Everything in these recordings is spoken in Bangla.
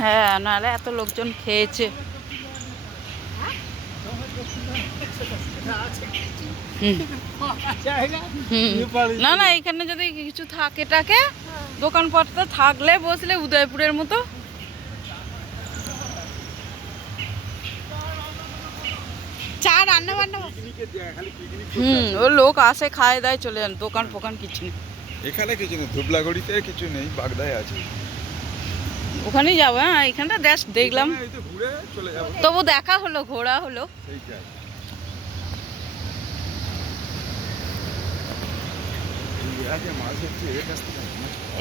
হ্যাঁ, নাহলে এত লোকজন খেয়েছে। না না, এখানে যদি কিছু থাকে টাকে দোকানপত্র থাকলে বসলে উদয়পুরের মতো। চা রান্না বান্না, ও লোক আসে খায় দায় চলে যান, দোকান ফোকান কিছু নেই এখানে। কিছু নেই, ধুবলাগড়িতে কিছু নেই, বাগদায় আছে। ওখানেই যাবো। হ্যাঁ, এখানটা দেখলাম, ঘুরে চলে যাবো। তবু দেখা হলো, ঘোরা হলো।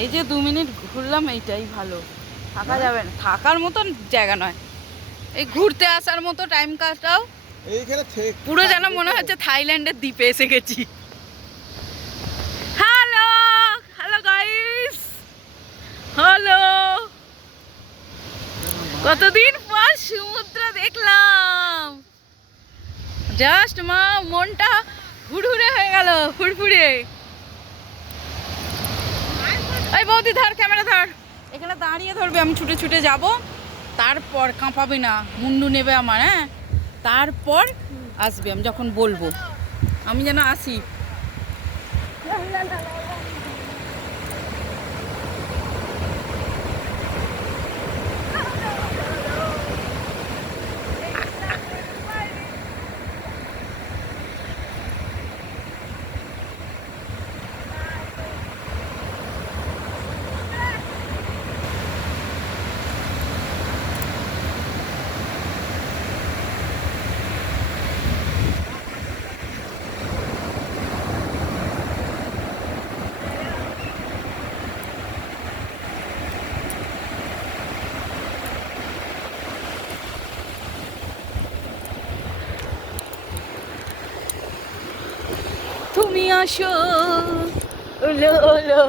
এই যে 2 মিনিট ঘুরলাম, এইটাই ভালো। থাকা যাবে না, থাকার মতন জায়গা নয়। এই ঘুরতে আসার মতো টাইম কাটাও। এইখানে পুরো যেন মনে হচ্ছে থাইল্যান্ডের দ্বীপে এসে গেছি। Hello hello guys, hello. কতদিন পর সমুদ্র দেখলাম, জাস্ট মা মনটা হুড়হুড়ে হয়ে গেল, ফুরফুরে। এই বৌদি ধর, ক্যামেরা ধর। এখানে দাঁড়িয়ে ধরবে, আমি ছুটে ছুটে যাব। তারপর কাঁপাবে না, মুন্ডু নেবে আমার। হ্যাঁ, তারপর আসবে আমি যখন বলবো, আমি যেন আসি। তুমি আসো, ওলো ওলো।